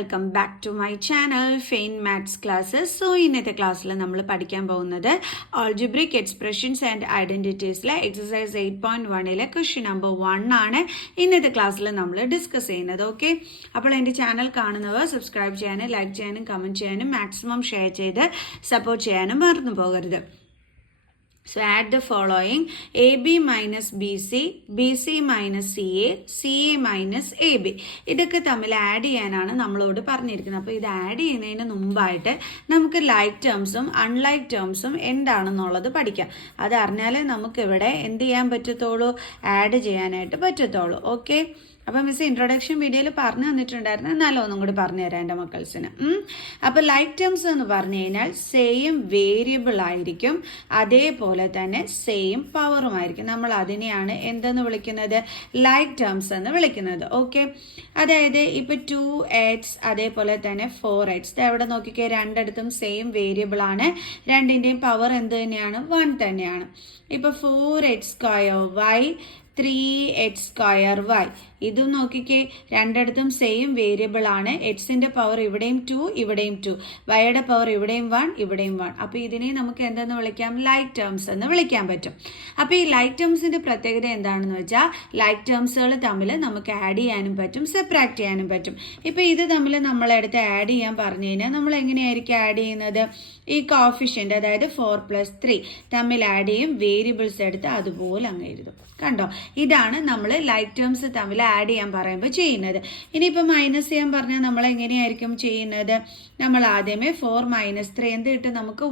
Welcome back to my channel Fine maths classes. So ഇന്നത്തെ ക്ലാസ്സിൽ നമ്മൾ പഠിക്കാൻ പോകുന്നത് ആൾജിബ്രിക് എക്സ്പ്രഷൻസ് ആൻഡ് ഐഡൻറ്റിറ്റീസിലെ എക്സസൈസ് 8.1 ക്വസ്റ്റ്യൻ നമ്പർ 1 ആണ് ഇന്നത്തെ ക്ലാസ്സിൽ നമ്മൾ ഡിസ്കസ് ചെയ്യുന്നത്. ഓക്കെ, അപ്പോൾ എൻ്റെ ചാനൽ കാണുന്നവർ സബ്സ്ക്രൈബ് ചെയ്യാനും ലൈക്ക് ചെയ്യാനും കമൻറ്റ് ചെയ്യാനും മാക്സിമം ഷെയർ ചെയ്ത് സപ്പോർട്ട് ചെയ്യാനും മറന്നു പോകരുത്. So add the following: AB minus BC, BC minus CA, CA minus AB. ഇതൊക്കെ തമ്മിൽ ആഡ് ചെയ്യാനാണ് നമ്മളോട് പറഞ്ഞിരിക്കുന്നത്. അപ്പോൾ ഇത് ആഡ് ചെയ്യുന്നതിന് മുമ്പായിട്ട് നമുക്ക് ലൈക്ക് ടേംസും അൺലൈക്ക് ടേംസും എന്താണെന്നുള്ളത് പഠിക്കാം. അത് അറിഞ്ഞാലേ നമുക്കിവിടെ എന്ത് ചെയ്യാൻ പറ്റത്തുള്ളൂ, ആഡ് ചെയ്യാനായിട്ട് പറ്റത്തുള്ളൂ. ഓക്കെ, അപ്പോൾ മിസ് ഇൻട്രൊഡക്ഷൻ വീഡിയോയിൽ പറഞ്ഞു തന്നിട്ടുണ്ടായിരുന്നു, എന്നാലും ഒന്നും കൂടി പറഞ്ഞു തരാം എൻ്റെ മക്കൾസിന്. അപ്പോൾ ലൈക്ക് ടേംസ് എന്ന് പറഞ്ഞു കഴിഞ്ഞാൽ സെയിം വേരിയബിൾ ആയിരിക്കും, അതേപോലെ തന്നെ സെയിം പവറുമായിരിക്കും. നമ്മൾ അതിനെയാണ് എന്തെന്ന് വിളിക്കുന്നത്, ലൈക്ക് ടേംസ് എന്ന് വിളിക്കുന്നത്. ഓക്കെ, അതായത് ഇപ്പോൾ 2x അതേപോലെ തന്നെ 4x എവിടെ നോക്കിക്കേ, രണ്ടിടത്തും സെയിം വേരിയബിൾ ആണ്, രണ്ടിൻ്റെയും പവർ എന്ത് തന്നെയാണ്, 1 തന്നെയാണ്. ഇപ്പോൾ 4x²y 3x²y ഇതും നോക്കിക്കേ, രണ്ടിടത്തും സെയിം വേരിയബിൾ ആണ്. എക്സിന്റെ പവർ ഇവിടെയും 2 ഇവിടെയും 2, വൈയുടെ പവർ ഇവിടെയും 1 ഇവിടെയും 1. അപ്പോൾ ഇതിനെ നമുക്ക് എന്തെന്ന് വിളിക്കാം, ലൈക്ക് ടേംസ് എന്ന് വിളിക്കാൻ പറ്റും. അപ്പോൾ ഈ ലൈക്ക് ടേംസിന്റെ പ്രത്യേകത എന്താണെന്ന് വെച്ചാൽ ലൈക്ക് ടേംസുകൾ തമ്മിൽ നമുക്ക് ആഡ് ചെയ്യാനും പറ്റും, സെപ്പറേറ്റ് ചെയ്യാനും പറ്റും. ഇപ്പോൾ ഇത് തമ്മിൽ നമ്മളെടുത്ത് ആഡ് ചെയ്യാൻ പറഞ്ഞു കഴിഞ്ഞാൽ നമ്മൾ എങ്ങനെയായിരിക്കും ആഡ് ചെയ്യുന്നത്, ഈ കോഫിഷ്യൻ്റ് അതായത് 4+3 തമ്മിൽ ആഡ് ചെയ്യും, വേരിയബിൾസ് എടുത്ത് അതുപോലെ അങ്ങ് എഴുതും. കണ്ടോ, ഇതാണ് നമ്മൾ ലൈക്ക് ടേംസ് തമ്മിൽ ആഡ് ചെയ്യാൻ പറയുമ്പോൾ ചെയ്യുന്നത്. ഇനിയിപ്പോൾ മൈനസ് ചെയ്യാൻ പറഞ്ഞാൽ നമ്മൾ എങ്ങനെയായിരിക്കും ചെയ്യുന്നത്, നമ്മൾ ആദ്യമേ 4 - 3 എന്ത് കിട്ടും നമുക്ക്,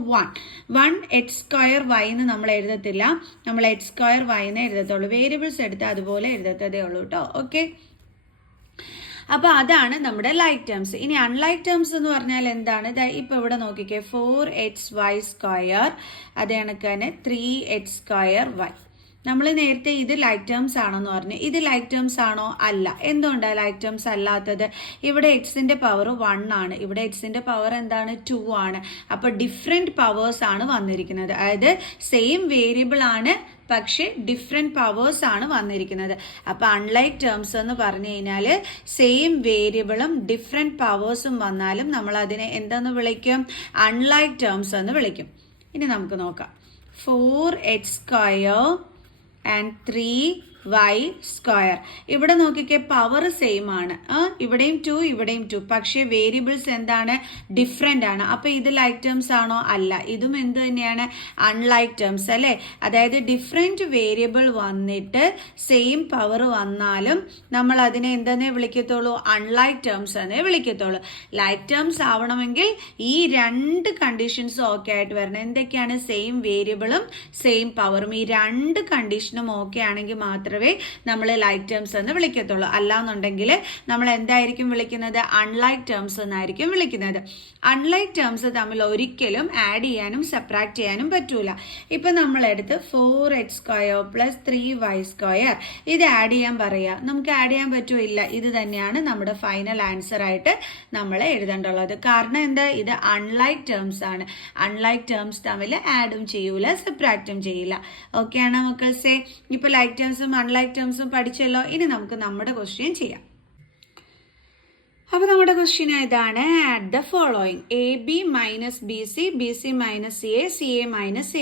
1 x²y എന്ന് നമ്മൾ എഴുതത്തില്ല, നമ്മൾ x²y എന്ന് എഴുതത്തുള്ളൂ. വേരിയബിൾസ് എടുത്ത് അതുപോലെ എഴുതത്തതേ ഉള്ളൂ കേട്ടോ. ഓക്കെ, അപ്പോൾ അതാണ് നമ്മുടെ ലൈക്ക് ടേംസ്. ഇനി അൺലൈക്ക് ടേംസ് എന്ന് പറഞ്ഞാൽ എന്താണ്, ഇപ്പോൾ ഇവിടെ നോക്കിക്കേ, 4xy², അതേ കണക്ക് തന്നെ 3x²y. നമ്മൾ നേരത്തെ ഇത് ലൈക്ക് ടേംസ് ആണെന്ന് പറഞ്ഞു, ഇത് ലൈക്ക് ടേംസ് ആണോ, അല്ല. എന്തുകൊണ്ടാണ് ലൈക്ക് ടേംസ് അല്ലാത്തത്, ഇവിടെ എക്സിന്റെ പവർ 1 ആണ്, ഇവിടെ എക്സിന്റെ പവർ എന്താണ്, 2 ആണ്. അപ്പോൾ ഡിഫറെൻറ്റ് പവേഴ്സ് ആണ് വന്നിരിക്കുന്നത്, അതായത് സെയിം വേരിയബിൾ ആണ് പക്ഷേ ഡിഫറെൻറ്റ് പവേഴ്സ് ആണ് വന്നിരിക്കുന്നത്. അപ്പോൾ അൺലൈക്ക് ടേംസ് എന്ന് പറഞ്ഞു കഴിഞ്ഞാൽ സെയിം വേരിയബിളും ഡിഫറെൻറ്റ് പവേഴ്സും വന്നാലും നമ്മൾ അതിനെ എന്തെന്ന് വിളിക്കും, അൺലൈക്ക് ടേംസ് എന്ന് വിളിക്കും. ഇനി നമുക്ക് നോക്കാം, 4x² and 3y². ഇവിടെ നോക്കിക്കേ, പവർ സെയിം ആണ്, ഇവിടെയും 2 ഇവിടെയും 2, പക്ഷേ വേരിയബിൾസ് എന്താണ്, ഡിഫറെൻ്റ് ആണ്. അപ്പോൾ ഇത് ലൈക്ക് ടേംസ് ആണോ, അല്ല. ഇതും എന്ത് തന്നെയാണ്, അൺലൈക്ക് ടേംസ് അല്ലേ. അതായത് ഡിഫറെൻറ്റ് വേരിയബിൾ വന്നിട്ട് സെയിം പവർ വന്നാലും നമ്മൾ അതിനെ എന്തെന്നേ വിളിക്കത്തുള്ളൂ, അൺലൈക്ക് ടേംസ് എന്നേ വിളിക്കത്തുള്ളൂ. ലൈക്ക് ടേംസ് ആവണമെങ്കിൽ ഈ രണ്ട് കണ്ടീഷൻസും ഓക്കെ ആയിട്ട് വരണം. എന്തൊക്കെയാണ്, സെയിം വേരിയബിളും സെയിം പവറും, ഈ രണ്ട് കണ്ടീഷനും ഓക്കെ ആണെങ്കിൽ മാത്രമേ നമ്മൾ ലൈക്ക് ടേംസ് എന്ന് വിളിക്കത്തുള്ളൂ. അല്ലാന്നുണ്ടെങ്കിൽ നമ്മൾ എന്തായിരിക്കും വിളിക്കുന്നത്, അൺലൈക്ക് ടേംസ് എന്നായിരിക്കും വിളിക്കുന്നത്. അൺലൈക്ക് ടേംസ് തമ്മിൽ ഒരിക്കലും ആഡ് ചെയ്യാനും സബ്ട്രാക്ട് ചെയ്യാനും പറ്റൂല. ഇപ്പം നമ്മളെടുത്ത് 4x² + 3y², ഇത് ആഡ് ചെയ്യാൻ പറയുക, നമുക്ക് ആഡ് ചെയ്യാൻ പറ്റുമോ, ഇല്ല. ഇത് തന്നെയാണ് നമ്മുടെ ഫൈനൽ ആൻസർ ആയിട്ട് നമ്മൾ എഴുതേണ്ടുള്ളത്. കാരണം എന്താ, ഇത് അൺലൈക്ക് ടേംസ് ആണ്. അൺലൈക്ക് ടേംസ് തമ്മിൽ ആഡും ചെയ്യൂല, സബ്ട്രാക്റ്റും ചെയ്യില്ല. ഓക്കെ ആണോ മക്കൾസേ? ഇപ്പോൾ ലൈക്ക് ടേംസും അൺലൈക്ക് ടേംസും പഠിച്ചല്ലോ. ഇനി നമുക്ക് നമ്മുടെ ക്വസ്റ്റ്യൻ ചെയ്യാം. അപ്പോൾ നമ്മുടെ ക്വസ്റ്റ്യൻ ഇതാണ്, add the following: AB - BC, BC - CA, CA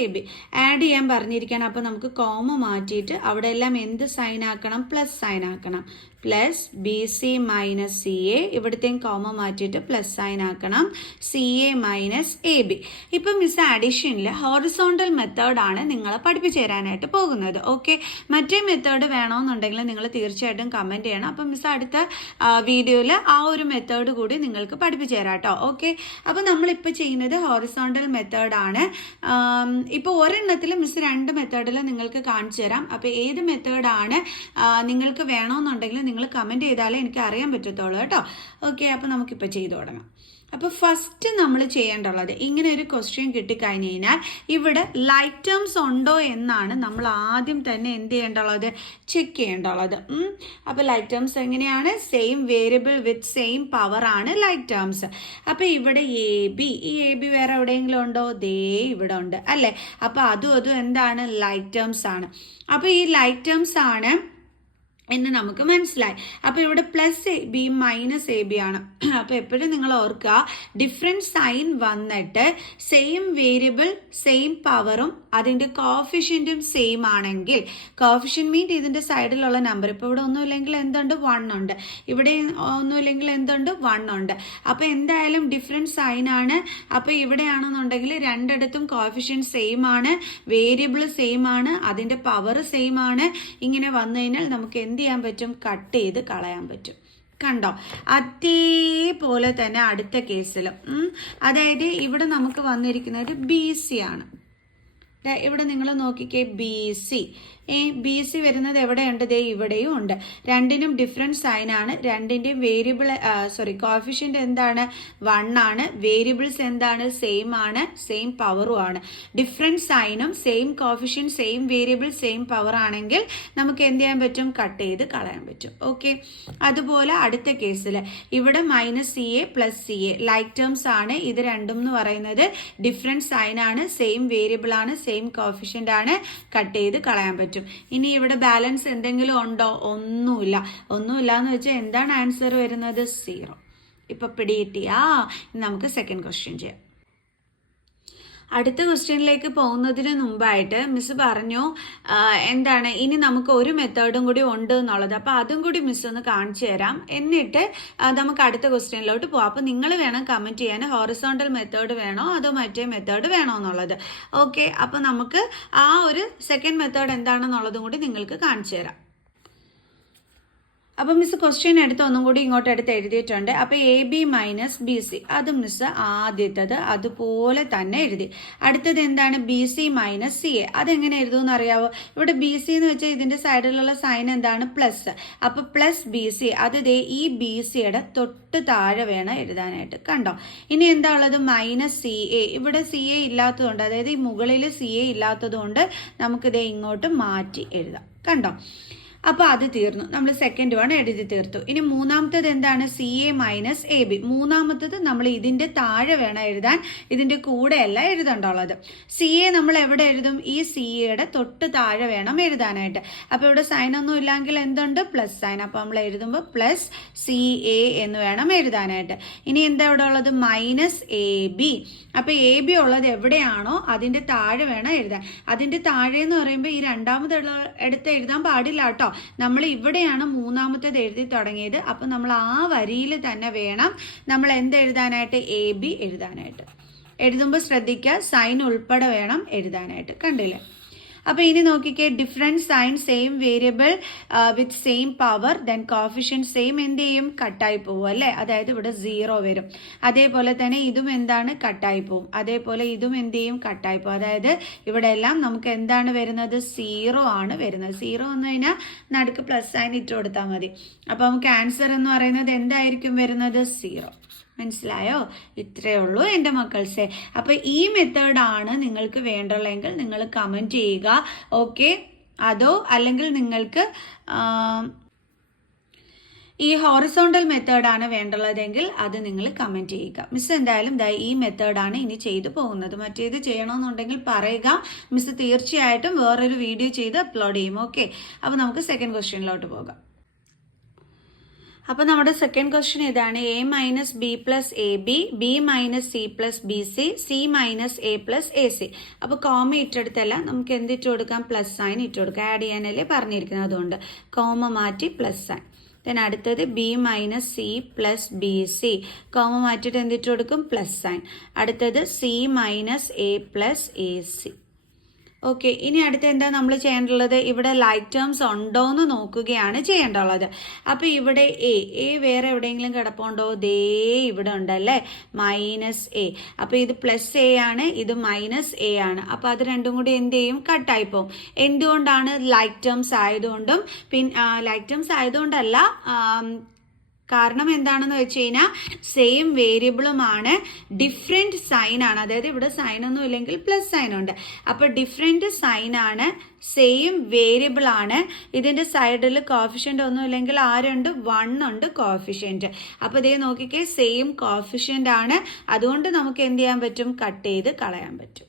- AB. Add ചെയ്യാൻ പറഞ്ഞിരിക്കുകയാണ്. അപ്പോൾ നമുക്ക് കോമ മാറ്റിയിട്ട് അവിടെ എല്ലാം എന്ത് സൈൻ ആക്കണം, പ്ലസ് സൈൻ ആക്കണം. പ്ലസ് BC - CA, ഇവിടുത്തെയും കോമ മാറ്റിയിട്ട് പ്ലസ് സൈൻ ആക്കണം, CA - AB. ഇപ്പം മിസ് അഡീഷനിൽ ഹോറിസോണ്ടൽ മെത്തേഡാണ് നിങ്ങളെ പഠിപ്പിച്ചു തരാനായിട്ട് പോകുന്നത്. ഓക്കെ, മറ്റേ മെത്തേഡ് വേണമെന്നുണ്ടെങ്കിൽ നിങ്ങൾ തീർച്ചയായിട്ടും കമൻറ്റ് ചെയ്യണം. അപ്പം മിസ് അടുത്ത വീഡിയോയിൽ ആ ഒരു മെത്തേഡ് കൂടി നിങ്ങൾക്ക് പഠിപ്പിച്ചു തരാം കേട്ടോ. ഓക്കെ, അപ്പോൾ നമ്മളിപ്പോൾ ചെയ്യുന്നത് ഹോറിസോണ്ടൽ മെത്തേഡാണ്. ഇപ്പോൾ ഒരെണ്ണത്തിൽ മിസ് 2 മെത്തേഡിൽ നിങ്ങൾക്ക് കാണിച്ചു തരാം. അപ്പോൾ ഏത് മെത്തേഡാണ് നിങ്ങൾക്ക് വേണമെന്നുണ്ടെങ്കിൽ നിങ്ങൾ കമൻറ്റ് ചെയ്താലേ എനിക്ക് അറിയാൻ പറ്റത്തുള്ളൂ കേട്ടോ. ഓക്കെ, അപ്പോൾ നമുക്കിപ്പോൾ ചെയ്തു തുടങ്ങാം. അപ്പോൾ ഫസ്റ്റ് നമ്മൾ ചെയ്യേണ്ടുള്ളത്, ഇങ്ങനെ ഒരു ക്വസ്റ്റ്യൻ കിട്ടിക്കഴിഞ്ഞ് കഴിഞ്ഞാൽ ഇവിടെ ലൈക്ക് ടേംസ് ഉണ്ടോ എന്നാണ് നമ്മൾ ആദ്യം തന്നെ എന്ത് ചെയ്യേണ്ടുള്ളത്, ചെക്ക് ചെയ്യേണ്ടുള്ളത്. അപ്പോൾ ലൈക്ക് ടേംസ് എങ്ങനെയാണ്, same variable with same power ആണ് ലൈക്ക് ടേംസ്. അപ്പോൾ ഇവിടെ AB, ഈ AB വേറെ എവിടെയെങ്കിലും ഉണ്ടോ, ദേ ഇവിടെ ഉണ്ട് അല്ലേ. അപ്പോൾ അതും എന്താണ്, ലൈക്ക് ടേംസ് ആണ്. അപ്പോൾ ഈ ലൈക്ക് ടേംസ് ആണ് എന്ന് നമുക്ക് മനസ്സിലായി. അപ്പോൾ ഇവിടെ plus A B minus A B ആണ്. അപ്പോൾ എപ്പോഴും നിങ്ങൾ ഓർക്കുക, ഡിഫറെൻറ്റ് സൈൻ വന്നിട്ട് സെയിം വേരിയബിൾ സെയിം പവറും അതിൻ്റെ കോഫിഷ്യൻറ്റും സെയിം ആണെങ്കിൽ, കോഫിഷ്യൻ മീൻ ഇതിൻ്റെ സൈഡിലുള്ള നമ്പർ, ഇപ്പോൾ ഇവിടെ ഒന്നുമില്ലെങ്കിൽ എന്തുണ്ട് 1 ഉണ്ട്, ഇവിടെ ഒന്നുമില്ലെങ്കിൽ എന്തുണ്ട് 1 ഉണ്ട്. അപ്പോൾ എന്തായാലും ഡിഫറെൻറ്റ് സൈൻ ആണ്. അപ്പോൾ ഇവിടെയാണെന്നുണ്ടെങ്കിൽ രണ്ടിടത്തും കോഫിഷ്യൻ സെയിം ആണ്, വേരിയബിൾ സെയിം ആണ്, അതിൻ്റെ പവർ സെയിം ആണ്. ഇങ്ങനെ വന്നു കഴിഞ്ഞാൽ നമുക്ക് എന്ത് ചെയ്യാൻ പറ്റും? കട്ട് ചെയ്ത് കളയാൻ പറ്റും. കണ്ടോ? അതേപോലെ തന്നെ അടുത്ത കേസിലും, അതായത് ഇവിടെ നമുക്ക് വന്നിരിക്കുന്നത് ബി സി ആണ്. ഇവിടെ നിങ്ങൾ നോക്കിക്കേ, ബി സി വരുന്നത് എവിടെയുണ്ട്? ദേ ഇവിടെയും ഉണ്ട്. രണ്ടിനും ഡിഫറെൻറ്റ് സൈൻ ആണ്. രണ്ടിൻ്റെയും വേരിയബിൾ കോഫിഷ്യൻ്റ് എന്താണ്? 1 ആണ്. വേരിയബിൾസ് എന്താണ്? സെയിം ആണ്, സെയിം പവറും ആണ്. ഡിഫറെൻറ്റ് സൈനും same coefficient same variable same power ആണെങ്കിൽ നമുക്ക് എന്ത് ചെയ്യാൻ പറ്റും? കട്ട് ചെയ്ത് കളയാൻ പറ്റും. ഓക്കെ. അതുപോലെ അടുത്ത കേസിൽ ഇവിടെ minus C A plus C A like terms ആണ്. ഇത് രണ്ടും എന്ന് പറയുന്നത് ഡിഫറെൻറ്റ് സൈൻ ആണ്, സെയിം വേരിയബിൾ ആണ്, സെയിം കോഫിഷ്യൻ്റ് ആണ്. കട്ട് ചെയ്ത് കളയാൻ പറ്റും. ഇനി ഇവിടെ ബാലൻസ് എന്തെങ്കിലും ഉണ്ടോ? ഒന്നുമില്ല. എന്ന് വെച്ചാൽ എന്താണ് ആൻസർ വരുന്നത്? 0. ഇപ്പൊ പിടികിട്ടിയാ? നമുക്ക് സെക്കൻഡ് ക്വസ്റ്റ്യൻ ചെയ്യാം. അടുത്ത ക്വസ്റ്റ്യനിലേക്ക് പോകുന്നതിന് മുമ്പായിട്ട് മിസ് പറഞ്ഞു എന്താണ്, ഇനി നമുക്ക് ഒരു മെത്തേഡും കൂടി ഉണ്ട് എന്നുള്ളത്. അപ്പോൾ അതും കൂടി മിസ് ഒന്ന് കാണിച്ചു തരാം, എന്നിട്ട് നമുക്ക് അടുത്ത ക്വസ്റ്റ്യനിലോട്ട് പോകാം. അപ്പോൾ നിങ്ങൾ വേണം കമൻറ്റ് ചെയ്യാൻ, ഹോറിസോണ്ടൽ മെത്തേഡ് വേണോ അതോ മറ്റേ മെത്തേഡ് വേണോ എന്നുള്ളത്. ഓക്കെ. അപ്പോൾ നമുക്ക് ആ ഒരു സെക്കൻഡ് മെത്തേഡ് എന്താണെന്നുള്ളതും കൂടി നിങ്ങൾക്ക് കാണിച്ചു തരാം. അപ്പം മിസ് ക്വസ്റ്റ്യൻ എടുത്ത് ഒന്നും കൂടി ഇങ്ങോട്ട് എടുത്ത് എഴുതിയിട്ടുണ്ട്. അപ്പോൾ A B minus B C, അത് മിസ് ആദ്യത്തത് അതുപോലെ തന്നെ എഴുതി. അടുത്തത് എന്താണ്? B C minus C A. അതെങ്ങനെ എഴുതുമെന്ന് അറിയാവോ? ഇവിടെ ബി സി എന്ന് വെച്ചാൽ ഇതിൻ്റെ സൈഡിലുള്ള സൈൻ എന്താണ്? പ്ലസ്. അപ്പോൾ പ്ലസ് ബി സി, അത് ദേ ഈ ബി സിയുടെ തൊട്ട് താഴെ വേണം എഴുതാനായിട്ട്. കണ്ടോ? ഇനി എന്താ ഉള്ളത്? Minus C A. ഇവിടെ സി എ ഇല്ലാത്തതുകൊണ്ട്, അതായത് ഈ മുകളിൽ സി എ ഇല്ലാത്തതുകൊണ്ട് നമുക്കിതേ ഇങ്ങോട്ട് മാറ്റി എഴുതാം. കണ്ടോ? അപ്പോൾ അത് തീർന്നു. നമ്മൾ സെക്കൻഡ് വൺ എഴുതി തീർത്തു. ഇനി മൂന്നാമത്തത് എന്താണ്? C A minus A B. മൂന്നാമത്തത് നമ്മൾ ഇതിൻ്റെ താഴെ വേണം എഴുതാൻ, ഇതിൻ്റെ കൂടെയല്ല എഴുതേണ്ടുള്ളത്. സി എ നമ്മൾ എവിടെ എഴുതും? ഈ സി എയുടെ തൊട്ട് താഴെ വേണം എഴുതാനായിട്ട്. അപ്പോൾ ഇവിടെ സൈൻ ഒന്നും ഇല്ലെങ്കിൽ എന്തുണ്ട്? Plus sine. അപ്പോൾ നമ്മൾ എഴുതുമ്പോൾ പ്ലസ് സി എ എന്ന് വേണം എഴുതാനായിട്ട്. ഇനി എന്താ ഇവിടെ ഉള്ളത്? Minus A B. അപ്പോൾ എ ബി ഉള്ളത് എവിടെയാണോ അതിൻ്റെ താഴെ വേണം എഴുതാൻ. അതിൻ്റെ താഴെ എന്ന് പറയുമ്പോൾ ഈ രണ്ടാമത് എടുത്ത് എഴുതാൻ പാടില്ല കേട്ടോ. നമ്മൾ ഇവിടെയാണ് മൂന്നാമത്തേത് എഴുതി തുടങ്ങിയത്. അപ്പം നമ്മൾ ആ വരിയിൽ തന്നെ വേണം നമ്മൾ എന്തെഴുതാനായിട്ട്? എ ബി എഴുതാനായിട്ട്. എഴുതുമ്പോൾ ശ്രദ്ധിക്കുക, സൈൻ ഉൾപ്പെടെ വേണം എഴുതാനായിട്ട്. കണ്ടില്ലേ? അപ്പോൾ ഇനി നോക്കിക്കേ, different sign same variable with same power then coefficient same, എന്ത് ചെയ്യും? കട്ടായി പോകും അല്ലേ? അതായത് ഇവിടെ 0 വരും. അതേപോലെ തന്നെ ഇതും എന്താണ്? കട്ടായി പോകും. അതേപോലെ ഇതും എന്ത് ചെയ്യും? കട്ടായി പോകും. അതായത് ഇവിടെ എല്ലാം നമുക്ക് എന്താണ് വരുന്നത്? 0 ആണ് വരുന്നത്. 0 വന്നു കഴിഞ്ഞാൽ നടുക്ക് പ്ലസ് സൈൻ ഇട്ട് കൊടുത്താൽ മതി. അപ്പോൾ നമുക്ക് ആൻസർ എന്ന് പറയുന്നത് എന്തായിരിക്കും വരുന്നത്? 0. മനസ്സിലായോ? ഇത്രയേ ഉള്ളൂ എൻ്റെ മക്കൾസെ. അപ്പോൾ ഈ മെത്തേഡാണ് നിങ്ങൾക്ക് വേണ്ടുള്ളതെങ്കിൽ നിങ്ങൾ കമൻറ്റ് ചെയ്യുക. ഓക്കെ. അതോ അല്ലെങ്കിൽ നിങ്ങൾക്ക് ഈ ഹോറിസോണ്ടൽ മെത്തേഡാണ് വേണ്ടുള്ളതെങ്കിൽ അത് നിങ്ങൾ കമൻറ്റ് ചെയ്യുക. മിസ് എന്തായാലും ഈ മെത്തേഡാണ് ഇനി ചെയ്തു പോകുന്നത്. മറ്റേത് ചെയ്യണമെന്നുണ്ടെങ്കിൽ പറയുക, മിസ് തീർച്ചയായിട്ടും വേറൊരു വീഡിയോ ചെയ്ത് അപ്ലോഡ് ചെയ്യും. ഓക്കെ. അപ്പോൾ നമുക്ക് സെക്കൻഡ് ക്വസ്റ്റ്യനിലോട്ട് പോകാം. അപ്പോൾ നമ്മുടെ സെക്കൻഡ് ക്വസ്റ്റ്യൻ ഇതാണ്: A minus B plus A B, B minus C plus B C, C minus A plus A C. അപ്പോൾ കോമ ഇട്ടെടുത്തല്ല, നമുക്ക് എന്തിട്ട് കൊടുക്കാം? പ്ലസ് സൈൻ ഇട്ട് കൊടുക്കാം. ആഡ് ചെയ്യാനല്ലേ പറഞ്ഞിരിക്കുന്നത്, അതുകൊണ്ട് കോമ മാറ്റി പ്ലസ് സൈൻ. ദെൻ അടുത്തത് B minus C plus B C, comma മാറ്റിയിട്ട് എന്തിട്ട് കൊടുക്കും? Plus sign. അടുത്തത് C minus A plus A C. Okay. ഇനി അടുത്ത് എന്താ നമ്മൾ ചെയ്യേണ്ടുള്ളത്? ഇവിടെ ലൈക്ക് ടേംസ് ഉണ്ടോ എന്ന് നോക്കുകയാണ് ചെയ്യേണ്ടുള്ളത്. അപ്പോൾ ഇവിടെ എ വേറെ എവിടെയെങ്കിലും കിടപ്പുണ്ടോ? ദേ ഇവിടെ ഉണ്ടല്ലേ, മൈനസ് എ. അപ്പോൾ ഇത് പ്ലസ് എ ആണ്, ഇത് മൈനസ് എ ആണ്. അപ്പോൾ അത് രണ്ടും കൂടി എന്ത് ചെയ്യും? കട്ടായി പോകും. എന്തുകൊണ്ടാണ്? ലൈക്ക് ടേംസ് ആയതുകൊണ്ടും ലൈക്ക് ടേംസ് ആയതുകൊണ്ടല്ല, കാരണം എന്താണെന്ന് വെച്ച് കഴിഞ്ഞാൽ സെയിം വേരിയബിളുമാണ്, ഡിഫറെൻറ്റ് സൈൻ ആണ്. അതായത് ഇവിടെ സൈൻ ഒന്നും ഇല്ലെങ്കിൽ പ്ലസ് സൈൻ ഉണ്ട്. അപ്പോൾ ഡിഫറെൻറ്റ് സൈൻ ആണ്, സെയിം വേരിയബിൾ ആണ്. ഇതിൻ്റെ സൈഡിൽ കോഫിഷ്യൻ്റ് ഒന്നും ഇല്ലെങ്കിൽ ആരുണ്ട്? 1 ഉണ്ട് കോഫിഷ്യൻ്റ്. അപ്പോൾ ഇതേ നോക്കിക്കേ, സെയിം കോഫിഷ്യൻ്റ് ആണ്. അതുകൊണ്ട് നമുക്ക് എന്ത് ചെയ്യാൻ പറ്റും? കട്ട് ചെയ്ത് കളയാൻ പറ്റും.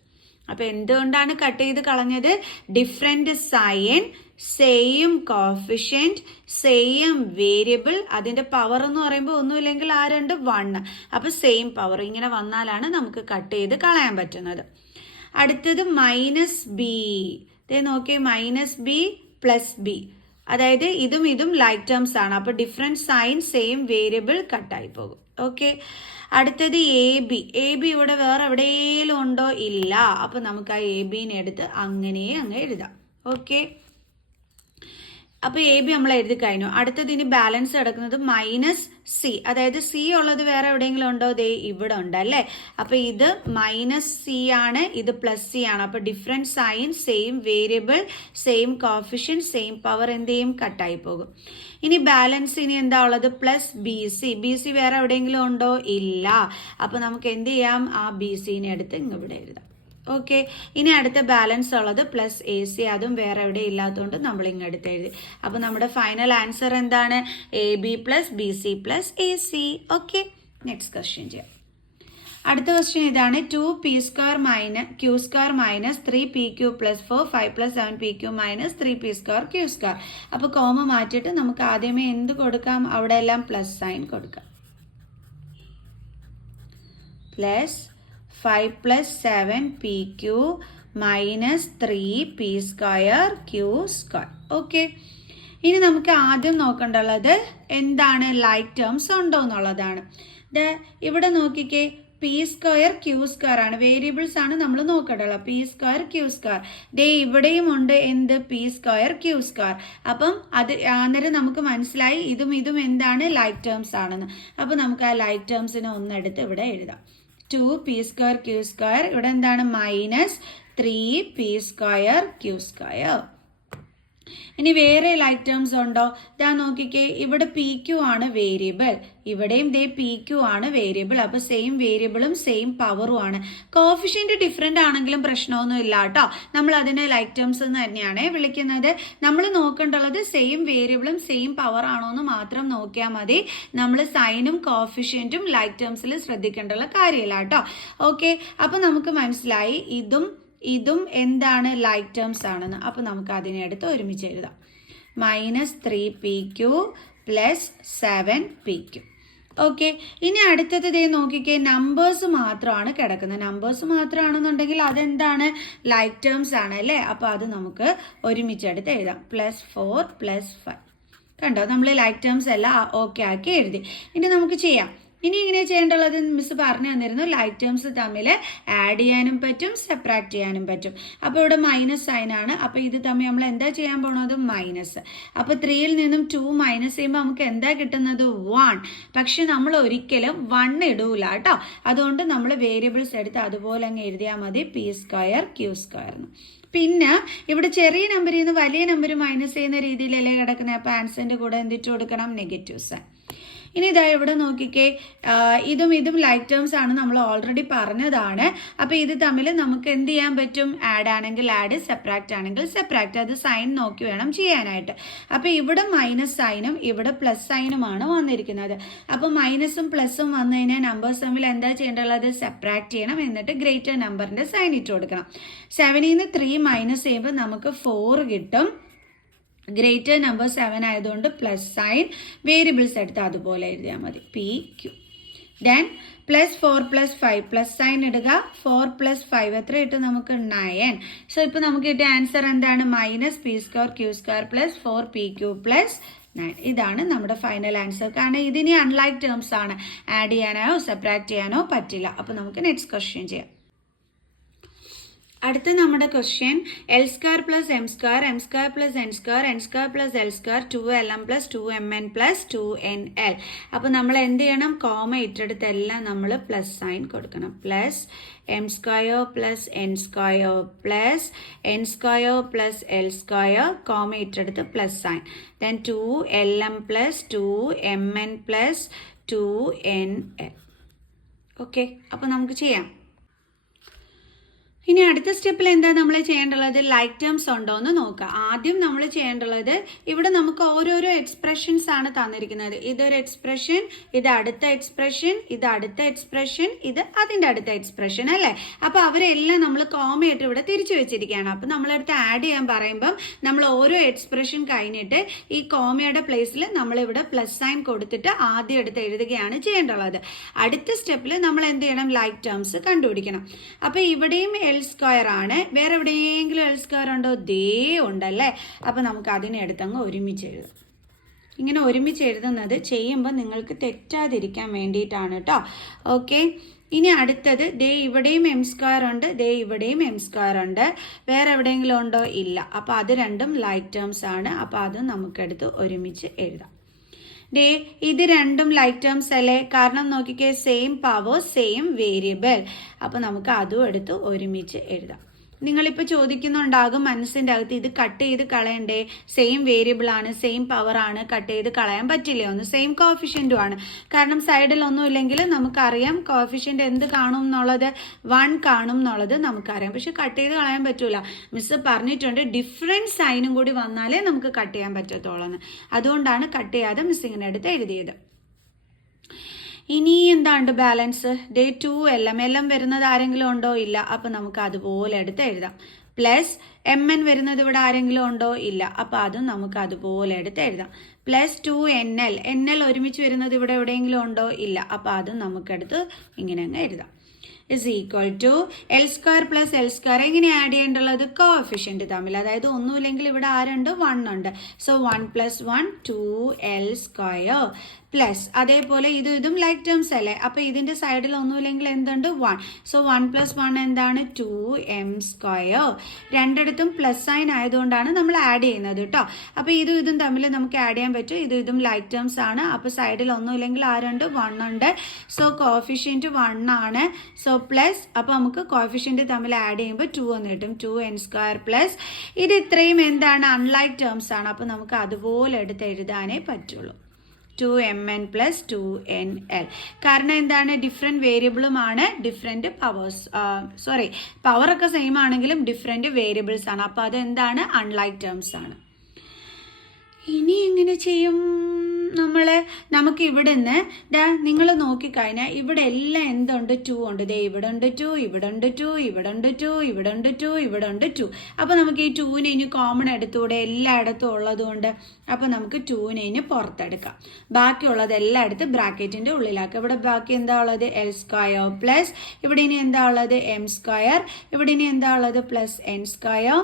അപ്പോൾ എന്തുകൊണ്ടാണ് കട്ട് ചെയ്ത് കളഞ്ഞത്? Different sign same coefficient, same variable. അതിൻ്റെ പവർ എന്ന് പറയുമ്പോൾ ഒന്നുമില്ലെങ്കിൽ ആ രണ്ട് 1. അപ്പോൾ സെയിം പവർ ഇങ്ങനെ വന്നാലാണ് നമുക്ക് കട്ട് ചെയ്ത് കളയാൻ പറ്റുന്നത്. അടുത്തത് മൈനസ് ബി. ഇതേ നോക്കിയേ, മൈനസ് ബി പ്ലസ് ബി. അതായത് ഇതും ഇതും ലൈക്ക് ടേംസ് ആണ്. അപ്പോൾ ഡിഫറെൻറ്റ് സൈൻ, സെയിം വേരിയബിൾ കട്ടായി പോകും. ഓക്കെ. അടുത്തത് എ ബി. എ ബി ഇവിടെ വേറെ എവിടെയെങ്കിലും ഉണ്ടോ? ഇല്ല. അപ്പോൾ നമുക്ക് ആ എ ബിനെ എടുത്ത് അങ്ങനെ അങ്ങ് എഴുതാം. ഓക്കെ. അപ്പോൾ എ ബി നമ്മൾ എഴുതി കഴിഞ്ഞു. അടുത്തത് ഇനി ബാലൻസ് കിടക്കുന്നത് മൈനസ് സി. അതായത് സി ഉള്ളത് വേറെ എവിടെയെങ്കിലും ഉണ്ടോ? ദേ ഇവിടെ ഉണ്ട് അല്ലേ. അപ്പോൾ ഇത് മൈനസ് സി ആണ്, ഇത് പ്ലസ് സി ആണ്. അപ്പോൾ different sign, same variable, same coefficient, same power എന്ത് ചെയ്യും? കട്ടായി പോകും. ഇനി ബാലൻസ് ഇനി എന്താ ഉള്ളത്? Plus B C. B C വേറെ എവിടെയെങ്കിലും ഉണ്ടോ? ഇല്ല. അപ്പോൾ നമുക്ക് എന്ത് ചെയ്യാം? ആ ബി സിനെ എടുത്ത് ഇവിടെ എഴുതാം. ഓക്കെ. ഇനി അടുത്ത ബാലൻസ് ഉള്ളത് പ്ലസ് എ സി. അതും വേറെ എവിടെ ഇല്ലാത്തതുകൊണ്ട് നമ്മൾ ഇങ്ങെടുത്ത് എഴുതി. അപ്പോൾ നമ്മുടെ ഫൈനൽ ആൻസർ എന്താണ്? A B plus B C plus A C. Okay. Next question ചെയ്യാം. അടുത്ത ക്വസ്റ്റ്യൻ ഇതാണ്. 2p² q² minus 3pq plus 4 5 plus 7pq minus 3p² q². അപ്പോൾ കോമ മാറ്റിയിട്ട് നമുക്ക് ആദ്യമേ എന്ത് കൊടുക്കാം? അവിടെ എല്ലാം പ്ലസ് സൈൻ കൊടുക്കാം. Plus 5 plus 7pq minus 3p² q². Okay. ഇനി നമുക്ക് ആദ്യം നോക്കേണ്ടുള്ളത് എന്താണ്? ലൈക്ക് ടേംസ് ഉണ്ടോ എന്നുള്ളതാണ്. ഇവിടെ നോക്കിക്കേ, p² q² ആണ്. വേരിയബിൾസ് ആണ് നമ്മൾ നോക്കേണ്ടുള്ളത്. p² q². ദേ ഇവിടെയും ഉണ്ട് എന്ത്? p² q². അപ്പം അത് അന്നേരം നമുക്ക് മനസ്സിലായി ഇതും ഇതും എന്താണ്? ലൈക്ക് ടേംസ് ആണെന്ന്. അപ്പോൾ നമുക്ക് ആ ലൈക്ക് ടേംസിനെ ഒന്നെടുത്ത് ഇവിടെ എഴുതാം. 2p² q². ഇവിടെ എന്താണ്? Minus 3p² q². ഇനി വേറെ ലൈക്ക് ടേംസ് ഉണ്ടോ? ഇതാ നോക്കിക്കേ, ഇവിടെ പി ക്യു ആണ് വേരിയബിൾ, ഇവിടെയും ദേ പി ക്യു ആണ് വേരിയബിൾ. അപ്പോൾ സെയിം വേരിയബിളും സെയിം പവറും ആണ്. കോഫിഷ്യന്റ് ഡിഫറെൻ്റ് ആണെങ്കിലും പ്രശ്നമൊന്നും ഇല്ല കേട്ടോ. നമ്മൾ അതിനെ ലൈക്ക് ടേംസ് എന്ന് തന്നെയാണ് വിളിക്കുന്നത്. നമ്മൾ നോക്കേണ്ടുള്ളത് സെയിം വേരിയബിളും സെയിം പവർ ആണോ എന്ന് മാത്രം നോക്കിയാൽ മതി. നമ്മൾ സൈനും കോഫിഷ്യന്റും ലൈക്ക് ടേംസിൽ ശ്രദ്ധിക്കേണ്ടുള്ള കാര്യമില്ല കേട്ടോ. ഓക്കെ. അപ്പോൾ നമുക്ക് മനസ്സിലായി ഇതും എന്താണ്? ലൈക്ക് ടേംസ് ആണെന്ന്. അപ്പോൾ നമുക്ക് അതിനെ എടുത്ത് ഒരുമിച്ച് എഴുതാം. Minus 3pq plus 7pq. Okay. ഇനി അടുത്തത് ദേ നോക്കിക്കേ, നമ്പേഴ്സ് മാത്രമാണ് കിടക്കുന്നത്. നമ്പേഴ്സ് മാത്രമാണെന്നുണ്ടെങ്കിൽ അതെന്താണ്? ലൈക്ക് ടേംസ് ആണ് അല്ലേ. അപ്പോൾ അത് നമുക്ക് ഒരുമിച്ചെടുത്ത് എഴുതാം. Plus 4 plus 5. കണ്ടോ, നമ്മൾ ലൈക്ക് ടേംസ് എല്ലാം ഓക്കെ ആക്കി എഴുതി. ഇനി നമുക്ക് ചെയ്യാം. ഇനി ഇങ്ങനെ ചെയ്യേണ്ടുള്ളത് മിസ് പറഞ്ഞു തന്നിരുന്നു. ലൈക്ക് ടേംസ് തമ്മിൽ ആഡ് ചെയ്യാനും പറ്റും, സെപ്പറേറ്റ് ചെയ്യാനും പറ്റും. അപ്പോൾ ഇവിടെ മൈനസ് സൈൻ ആണ്. അപ്പോൾ ഇത് തമ്മിൽ നമ്മൾ എന്താ ചെയ്യാൻ പോണത്? മൈനസ്. അപ്പോൾ 3ൽ നിന്നും 2 മൈനസ് ചെയ്യുമ്പോൾ നമുക്ക് എന്താ കിട്ടുന്നത്? 1. പക്ഷെ നമ്മൾ ഒരിക്കലും 1 ഇടൂല കേട്ടോ. അതുകൊണ്ട് നമ്മൾ വേരിയബിൾസ് എടുത്ത് അതുപോലെ അങ്ങ് എഴുതിയാൽ മതി. p² q². പിന്നെ ഇവിടെ ചെറിയ നമ്പറിൽ നിന്ന് വലിയ നമ്പർ മൈനസ് ചെയ്യുന്ന രീതിയിലല്ലേ കിടക്കുന്നത്. അപ്പോൾ ആൻസറിൻ്റെ കൂടെ എന്തിട്ട് കൊടുക്കണം? Negative sign. ഇനി ഇതാ ഇവിടെ നോക്കിക്കേ, ഇതും ലൈക്ക് ടേംസ് ആണ്, നമ്മൾ ഓൾറെഡി പറഞ്ഞതാണ്. അപ്പോൾ ഇത് തമ്മിൽ നമുക്ക് എന്ത് ചെയ്യാൻ പറ്റും? ആഡ് ആണെങ്കിൽ ആഡ്, സെപ്പറാക്റ്റ് ആണെങ്കിൽ സെപ്പറാക്റ്റ്. അത് സൈൻ നോക്കി വേണം ചെയ്യാനായിട്ട്. അപ്പോൾ ഇവിടെ മൈനസ് സൈനും ഇവിടെ പ്ലസ് സൈനുമാണ് വന്നിരിക്കുന്നത്. അപ്പോൾ മൈനസും പ്ലസും വന്നു കഴിഞ്ഞാൽ നമ്പേഴ്സ് തമ്മിൽ എന്താ ചെയ്യേണ്ടത്? സെപ്പറാക്റ്റ് ചെയ്യണം. എന്നിട്ട് ഗ്രേറ്റർ നമ്പറിൻ്റെ സൈൻ ഇട്ട് കൊടുക്കണം. 7ൽ നിന്ന് 3 മൈനസ് ചെയ്യുമ്പോൾ നമുക്ക് 4 കിട്ടും. ഗ്രേറ്റർ നമ്പർ 7 ആയതുകൊണ്ട് പ്ലസ് സൈൻ, വേരിയബിൾസ് എടുത്ത് അതുപോലെ എഴുതിയാൽ മതി. P Q. Then plus 4 plus 5 plus sine ഇടുക. 4 പ്ലസ് 5 എത്ര കിട്ടും നമുക്ക്? 9. സോ ഇപ്പോൾ നമുക്ക് കിട്ടിയ ആൻസർ എന്താണ്? Minus p² q² plus 4pq plus 9. ഇതാണ് നമ്മുടെ ഫൈനൽ ആൻസർ. കാരണം ഇതിനി അൺലൈക്ക് ടേംസ് ആണ്, ആഡ് ചെയ്യാനോ സെപ്പറേറ്റ് ചെയ്യാനോ പറ്റില്ല. അപ്പോൾ നമുക്ക് നെക്സ്റ്റ് ക്വസ്റ്റ്യൻ ചെയ്യാം. അടുത്ത നമ്മുടെ question l² plus m² m² plus n² n² plus l² 2lm plus 2mn plus 2nl. അപ്പോൾ നമ്മൾ എന്ത് ചെയ്യണം? കോമ ഇട്ടെടുത്തെല്ലാം നമ്മൾ പ്ലസ് സൈൻ കൊടുക്കണം. Plus m² plus n² plus n² plus l², comma ഇട്ടെടുത്ത് plus sign. Then 2lm plus 2mn plus 2nl. Okay. അപ്പോൾ നമുക്ക് ചെയ്യാം. ഇനി അടുത്ത സ്റ്റെപ്പിൽ എന്താ നമ്മൾ ചെയ്യേണ്ടുള്ളത്? ലൈക്ക് ടേംസ് ഉണ്ടോ എന്ന് നോക്കുക. ആദ്യം നമ്മൾ ചെയ്യേണ്ടുള്ളത്, ഇവിടെ നമുക്ക് ഓരോരോ എക്സ്പ്രഷൻസ് ആണ് തന്നിരിക്കുന്നത്. ഇതൊരു എക്സ്പ്രഷൻ, ഇത് അടുത്ത എക്സ്പ്രഷൻ, ഇത് അടുത്ത എക്സ്പ്രഷൻ, ഇത് അതിൻ്റെ അടുത്ത എക്സ്പ്രഷൻ അല്ലേ? അപ്പോൾ അവരെല്ലാം നമ്മൾ കോമയായിട്ട് ഇവിടെ തിരിച്ചു വെച്ചിരിക്കുകയാണ്. അപ്പോൾ നമ്മളടുത്ത് ആഡ് ചെയ്യാൻ പറയുമ്പം നമ്മൾ ഓരോ എക്സ്പ്രഷൻ കഴിഞ്ഞിട്ട് ഈ കോമയുടെ പ്ലേസിൽ നമ്മളിവിടെ പ്ലസ് സൈൻ കൊടുത്തിട്ട് ആദ്യം എടുത്ത് എഴുതുകയാണ് ചെയ്യേണ്ടുള്ളത്. അടുത്ത സ്റ്റെപ്പിൽ നമ്മൾ എന്ത് ചെയ്യണം? ലൈക്ക് ടേംസ് കണ്ടുപിടിക്കണം. അപ്പോൾ ഇവിടെയും സ്ക്വയർ ആണ്. വേറെ എവിടെയെങ്കിലും എൽ സ്ക്വയർ ഉണ്ടോ? ദേ ഉണ്ടല്ലേ. അപ്പൊ നമുക്ക് അതിനെ എടുത്തങ്ങ് ഒരുമിച്ച് എഴുതാം. ഇങ്ങനെ ഒരുമിച്ച് എഴുതുന്നത് ചെയ്യുമ്പോൾ നിങ്ങൾക്ക് തെറ്റാതിരിക്കാൻ വേണ്ടിയിട്ടാണ് കേട്ടോ. ഓക്കെ, ഇനി അടുത്തത് ദേ ഇവിടെയും എം സ്ക്വയർ ഉണ്ട്, ദേ ഇവിടെയും എം സ്ക്വയർ ഉണ്ട്. വേറെ എവിടെയെങ്കിലും ഉണ്ടോ? ഇല്ല. അപ്പൊ അത് രണ്ടും ലൈക്ക് ടേംസ് ആണ്. അപ്പൊ അത് നമുക്കെടുത്ത് ഒരുമിച്ച് എഴുതാം. ഡേ ഇത് രണ്ടും ലൈക്ക് ടേംസ് അല്ലേ? കാരണം നോക്കിക്കേ, സെയിം പവർ സെയിം വേരിയബിൾ. അപ്പോൾ നമുക്ക് അതും എടുത്ത് ഒരുമിച്ച് എഴുതാം. നിങ്ങളിപ്പോൾ ചോദിക്കുന്നുണ്ടാകും മനസ്സിൻ്റെ അകത്ത്, ഇത് കട്ട് ചെയ്ത് കളയണ്ടേ? സെയിം വേരിയബിൾ ആണ്, സെയിം പവർ ആണ്, കട്ട് ചെയ്ത് കളയാൻ പറ്റില്ലേ? ഒന്ന് സെയിം കോഫിഷ്യൻറ്റും ആണ്. കാരണം സൈഡിൽ ഒന്നും ഇല്ലെങ്കിൽ നമുക്കറിയാം കോഫിഷ്യൻ്റ് എന്ത് കാണും എന്നുള്ളത്, 1 കാണും എന്നുള്ളത് നമുക്കറിയാം. പക്ഷെ കട്ട് ചെയ്ത് കളയാൻ പറ്റൂല. മിസ് പറഞ്ഞിട്ടുണ്ട് ഡിഫറെൻറ്റ് സൈനും കൂടി വന്നാലേ നമുക്ക് കട്ട് ചെയ്യാൻ പറ്റത്തുള്ളൂ എന്ന്. അതുകൊണ്ടാണ് കട്ട് ചെയ്യാതെ മിസ് ഇങ്ങനെ എടുത്ത് എഴുതിയത്. ഇനി എന്താണ്ട് ബാലൻസ്? ഡേ 2 എല്ലാം വരുന്നത് ആരെങ്കിലും ഉണ്ടോ? ഇല്ല. അപ്പം നമുക്ക് അതുപോലെ എടുത്ത് എഴുതാം. പ്ലസ് MN വരുന്നത് ഇവിടെ ആരെങ്കിലും ഉണ്ടോ? ഇല്ല. അപ്പം അതും നമുക്ക് അതുപോലെ എടുത്ത് എഴുതാം. പ്ലസ് 2NL ഒരുമിച്ച് വരുന്നത് ഇവിടെ എവിടെയെങ്കിലും ഉണ്ടോ? ഇല്ല. അപ്പം അതും നമുക്കെടുത്ത് ഇങ്ങനെ അങ്ങ് എഴുതാം. Is equal to L square plus L square. എങ്ങനെ ആഡ് ചെയ്യേണ്ടുള്ളത്? കോഎഫിഷ്യന്റ് തമ്മിൽ. അതായത് ഒന്നുമില്ലെങ്കിൽ ഇവിടെ ആരുണ്ട്? 1 ഉണ്ട്. സോ 1 + 1 2L സ്ക്വയർ പ്ലസ് അതേപോലെ ഇതും ലൈക്ക് ടേംസ് അല്ലേ? അപ്പോൾ ഇതിൻ്റെ സൈഡിൽ ഒന്നുമില്ലെങ്കിൽ എന്തുണ്ട്? 1. സോ 1 + 1 എന്താണ്? 2M square. രണ്ടിടത്തും പ്ലസ് സൈൻ ആയതുകൊണ്ടാണ് നമ്മൾ ആഡ് ചെയ്യുന്നത് കേട്ടോ. അപ്പോൾ ഇതും തമ്മിൽ നമുക്ക് ആഡ് ചെയ്യാൻ പറ്റും. ഇതും ലൈക്ക് ടേംസ് ആണ്. അപ്പോൾ സൈഡിൽ ഒന്നുമില്ലെങ്കിൽ ആരുണ്ട്? 1 ഉണ്ട്. സോ കോഫിഷ്യന്റ് 1 ആണ്. സോ പ്ലസ്, അപ്പോൾ നമുക്ക് കോഫിഷ്യന്റ് തമ്മിൽ ആഡ് ചെയ്യുമ്പോൾ 2 എന്ന് കിട്ടും. 2N സ്ക്വയർ പ്ലസ് ഇത് ഇത്രയും എന്താണ്? അൺലൈക്ക് ടേംസ് ആണ്. അപ്പോൾ നമുക്ക് അതുപോലെ എടുത്ത് എഴുതാനേ പറ്റുള്ളൂ. 2MN + 2NL. കാരണം എന്താണ്? ഡിഫറെൻറ്റ് വേരിയബിളുമാണ്, ഡിഫറെൻറ്റ് പവേഴ്സ്, പവറൊക്കെ സെയിം ആണെങ്കിലും ഡിഫറെൻറ്റ് വേരിയബിൾസ് ആണ്. അപ്പോൾ അതെന്താണ്? അൺലൈക്ക് ടേംസ് ആണ്. ഇനി എങ്ങനെ ചെയ്യും നമുക്ക് ഇവിടെ നിന്ന് നിങ്ങൾ നോക്കിക്കഴിഞ്ഞാൽ ഇവിടെ എല്ലാം എന്തുണ്ട്? 2 ഉണ്ട്. ദേ ഇവിടെ ഉണ്ട് 2, ഇവിടെ ഉണ്ട് 2, ഇവിടെ ഉണ്ട് 2, ഇവിടെ ഉണ്ട് 2, ഇവിടെ ഉണ്ട് 2. അപ്പോൾ നമുക്ക് ഈ 2നെ ഇനി കോമൺ എടുത്തുകൂടെ? എല്ലായിടത്തും ഉള്ളതുകൊണ്ട്. അപ്പോൾ നമുക്ക് 2നെ ഇനി പുറത്തെടുക്കാം. ബാക്കിയുള്ളത് എല്ലായിടത്തും ബ്രാക്കറ്റിൻ്റെ ഉള്ളിലാക്കാം. ഇവിടെ ബാക്കി എന്താ ഉള്ളത്? L സ്ക്വയർ പ്ലസ് ഇവിടെ ഇനി എന്താ ഉള്ളത്? M square. ഇവിടെ ഇനി എന്താ ഉള്ളത്? Plus N square.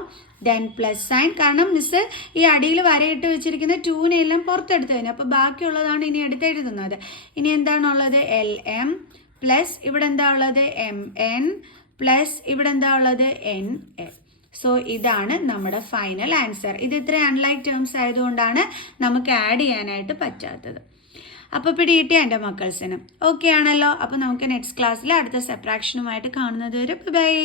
Then plus sine. കാരണം മിസ് ഈ അടിയിൽ വരയിട്ട് വെച്ചിരിക്കുന്ന 2നെ എല്ലാം പുറത്തെടുത്ത് തന്നെ. അപ്പോൾ ബാക്കിയുള്ളതാണ് ഇനി എടുത്ത് എഴുതുന്നത്. ഇനി എന്താണുള്ളത്? LM പ്ലസ് ഇവിടെ എന്താ ഉള്ളത്? MN പ്ലസ് ഇവിടെ എന്താ ഉള്ളത്? NL. സോ ഇതാണ് നമ്മുടെ ഫൈനൽ ആൻസർ. ഇത് ഇത്ര അൺലൈക്ക് ടേംസ് ആയതുകൊണ്ടാണ് നമുക്ക് ആഡ് ചെയ്യാനായിട്ട് പറ്റാത്തത്. അപ്പോൾ പിടികിട്ടിയ എൻ്റെ മക്കൾസിനും ഓക്കെ ആണല്ലോ. അപ്പോൾ നമുക്ക് നെക്സ്റ്റ് ക്ലാസ്സിൽ അടുത്ത സബ്ട്രാക്ഷനുമായിട്ട് കാണുന്നത് വരെ ബൈ.